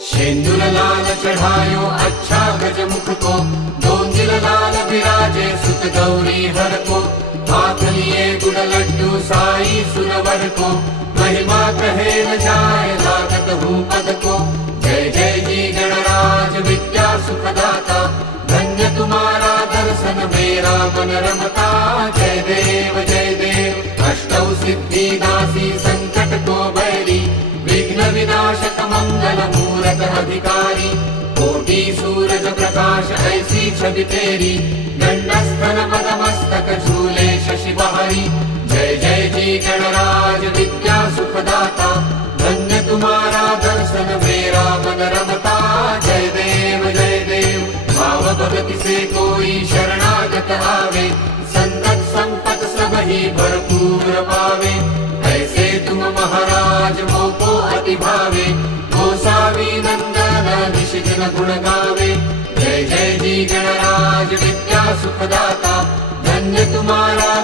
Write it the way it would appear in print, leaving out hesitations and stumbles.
शेंदुर लाल चढ़ायो अच्छा गजमुख को, दोंदिल लाल विराजे सुत गौरी हर को। हाथ लिए गुड़ लड्डू साई सुरवर को, महिमा कहे न जाए लागत हूँ पद को। जय जय जी गणराज विद्या सुखदाता, धन्य तुम्हारा दर्शन मेरा मन रमता। जय देव अष्टौ सिद्धि दासी संकट को बैरी, विघ्न विनाशक मंगल मूरत अधिकारी। कोटि सूरज प्रकाश ऐसी छवि तेरी, दंडस्थन मदमस्तक झूले शशि बहारी। जय जय जी गणराज विद्या सुखदाता, धन्य तुम्हारा दर्शन मेरा मन रमता। जय देव भाव भगति से कोई शरणागत आवे, संतत संपत सब ही भरपूर पावे। ऐसे तुम महाराज मोको अति भावे, गोसावी नंदन निश दिन गुण गावे। जय जय जी गणराज विद्या सुखदाता, धन्य तुम्हारा